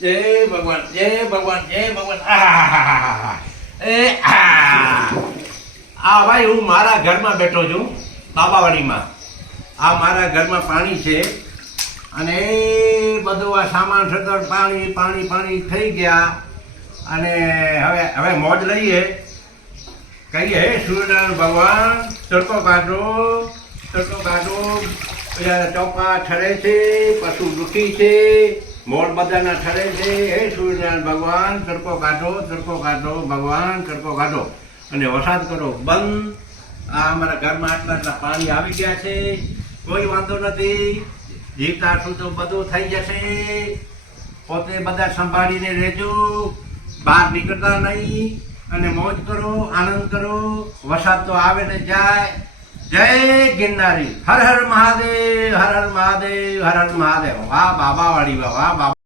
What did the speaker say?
જય ભગવાન જય ભગવાન જય ભગવાન આહાહાહાહા. એ આ ભાઈ હું મારા ઘરમાં બેઠો છું બાબાવાડીમાં. આ મારા ઘરમાં પાણી છે અને એ બધું આ સામાન સદર પાણી પાણી પાણી થઈ ગયા અને હવે મોજ લઈએ. કહીએ હે સૂર્યનારાયણ ભગવાન તડકો કાઢો તડકો કાઢો. પેલા ચોપા ઠરે છે, પશુ દુઃખી છે, મોર બધાના ઠરે છે. હે સૂર્યનારાયણ ભગવાન તડકો કાઢો તડકો કાઢો ભગવાન તડકો કાઢો અને વરસાદ કરો બંધ. આ અમારા ઘરમાં આટલા આટલા પાણી આવી ગયા છે, કોઈ વાંધો નથી. જીવતા છું તો બધું થઈ જશે. પોતે બધા સંભાળીને રહેજો, બહાર નીકળતા નહીં અને મોજ કરો, આનંદ કરો. વરસાદ તો આવે ને જાય. જય ગિરનારી. હર હર મહાદેવ હર હર મહાદેવ હર હર મહાદેવ. વાહ બાબાવાડી વાહ બાબા.